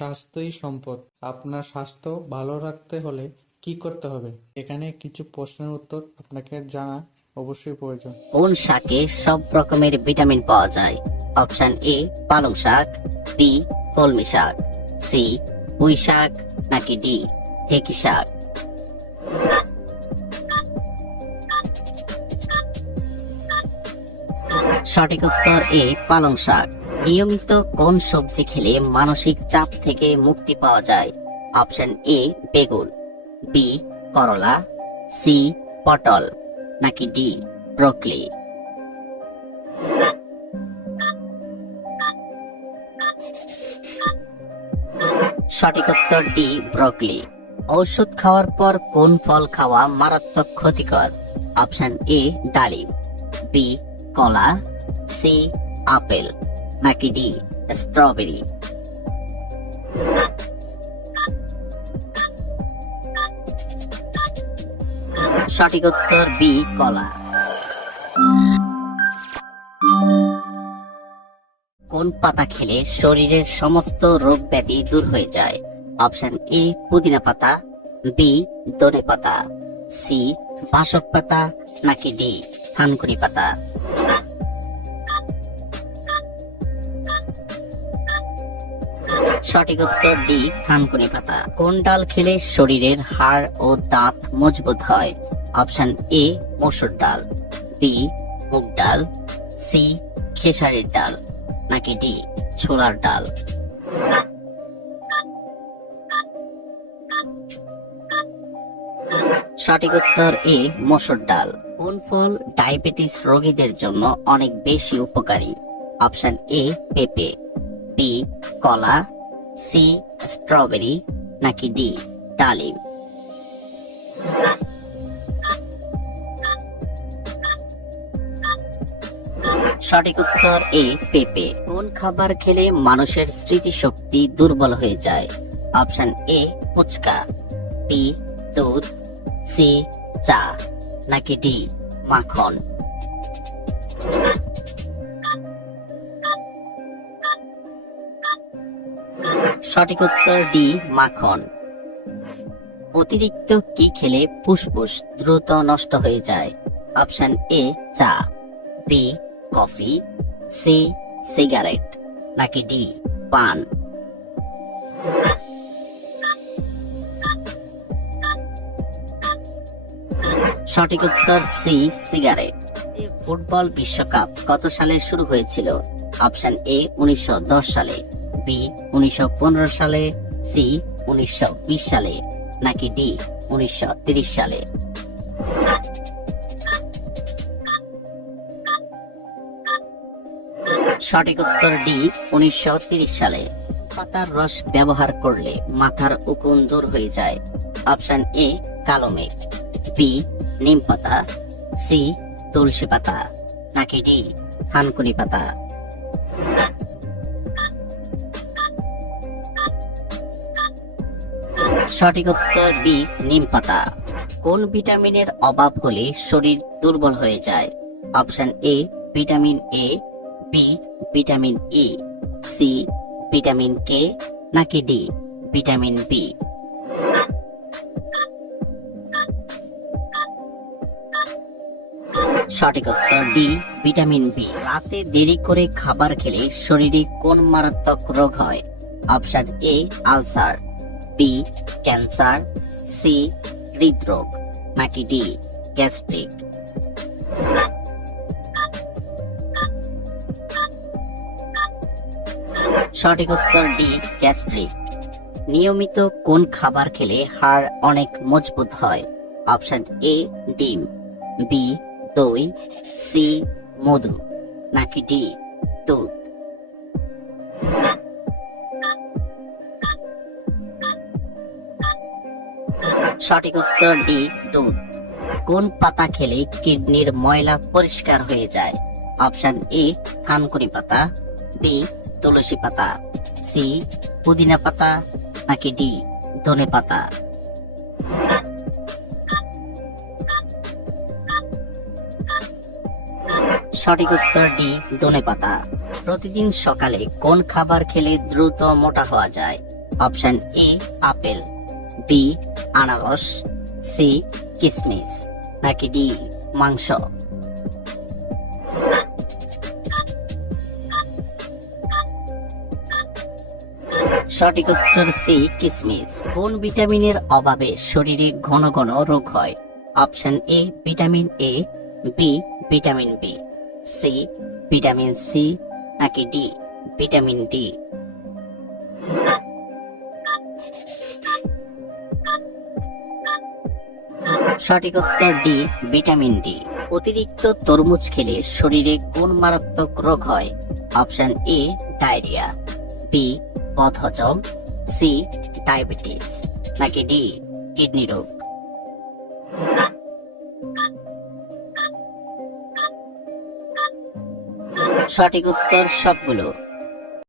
স্বাস্থ্যই সম্পদ। আপনার স্বাস্থ্য ভালো রাখতে হলে কি করতে হবে? এখানে কিছু প্রশ্নের উত্তর আপনাকে জানা অবশ্যই প্রয়োজন। কোন শাকে সব রকমের ভিটামিন পাওয়া যায়? অপশন এ পালং শাক, বি কলমি শাক, সি পুঁই শাক, নাকি ডি ঢেঁকি শাক? সঠিক উত্তর এ পালং শাক। নিয়মিত কোন সবজি খেলে মানসিক চাপ থেকে মুক্তি পাওয়া যায়? অপশন এ বেগুন, বি করলা, সি পটল, নাকি ডি ব্রকলি? সঠিক উত্তর ডি ব্রকলি। ঔষধ খাওয়ার পর কোন ফল খাওয়া মারাত্মক ক্ষতিকর? অপশন এ ডালিম, বি কলা, সি আপেল, নাকি ডি স্ট্রবেরি? সঠিক উত্তর বি কলা। কোন পাতা খেলে শরীরের সমস্ত রোগ ব্যাধি দূর হয়ে যায়? অপশন এ পুদিনা পাতা, বি ধনে পাতা, সি বাসক পাতা, নাকি ডি থানকুনি পাতা? সঠিক উত্তর ডি থানকুনি পাতা। কোন ডাল খেলে শরীরের হাড় ও দাঁত মজবুত হয়? অপশন এ মসুর ডাল, বি মুগ ডাল, সি খেসারির ডাল, নাকি ডি ছোলার ডাল? সঠিক উত্তর এ মসুর ডাল। কোন ফল ডায়াবেটিস রোগীদের জন্য অনেক বেশি উপকারী? অপশন এ পেঁপে, বি কলা, সি স্ট্রবেরি, নাকি ডি ডালিম? সঠিক উত্তর এ পেঁপে। কোন খাবার খেলে মানুষের স্মৃতিশক্তি দুর্বল হয়ে যায়? অপশন এ ফুচকা, বি দুধ, সি চা, নাকি ডি মাখন? সঠিক উত্তর ডি মাখন। অতিরিক্ত কি খেলে ফুসফুস দ্রুত নষ্ট হয়ে যায়? অপশন এ চা, বি কফি, সি সিগারেট, নাকি ডি পান? সঠিক উত্তর সি সিগারেট। ফুটবল বিশ্বকাপ কত সালে শুরু হয়েছিল? অপশন এ 1910 সালে, বি 1915 সালে, সি 1920 সালে, নাকি ডি 1930 সালে? সঠিক উত্তর ডি 1930 সালে। পাতার রস ব্যবহার করলে মাথার উকুন দূর হয়ে যায়। অপশন এ কালো মেঘ, বি নিম পাতা, সি তুলসী পাতা, নাকি ডি থানকুনি পাতা? সঠিক উত্তর বি নিম পাতা। কোন ভিটামিনের অভাব হলে শরীর দুর্বল হয়ে যায়? Option A vitamin A, B vitamin E, C vitamin K, নাকি ডি ভিটামিন বি? সঠিক উত্তর ডি ভিটামিন বি। রাতে দেরি করে খাবার খেলে শরীরে কোন মারাত্মক রোগ হয়? Option A ulcer, B cancer, C হৃদরোগ, নাকি ডি গ্যাস্ট্রিক? সঠিক উত্তর ডি গ্যাস্ট্রিক। নিয়মিত কোন খাবার খেলে হাড় অনেক মজবুত হয়? অপশন এ ডিম, বি দই, সি মধু, নাকি ডি দুধ? সঠিক উত্তর ডি দুধ। কোন পাতা খেলে কিডনির ময়লা পরিষ্কার হয়ে যায়? অপশন এ থানকুনি পাতা, বি তুলসী পাতা, সি পুদিনা পাতা, নাকি ডি ধনে পাতা? সঠিক উত্তর ডি ধনেপাতা। প্রতিদিন সকালে কোন খাবার খেলে দ্রুত মোটা হওয়া যায়? অপশন এ আপেল, বি আনারস, সি কিশমিশ, নাকি ডি মাংস? সঠিক উত্তর সি কিশমিশ। কোন ভিটামিনের অভাবে শরীরে ঘন ঘন রোগ হয়? Option A vitamin A, B vitamin B, C vitamin C, নাকি ডি ভিটামিন ডি? সঠিক উত্তর ডি ভিটামিন ডি। অতিরিক্ত তরমুজ খেলে শরীরে কোন মারাত্মক রোগ হয়? অপশন এ ডায়রিয়া, বি বদহজম, সি ডায়াবেটিস, নাকি ডি কিডনি রোগ? সঠিক উত্তর সবগুলো।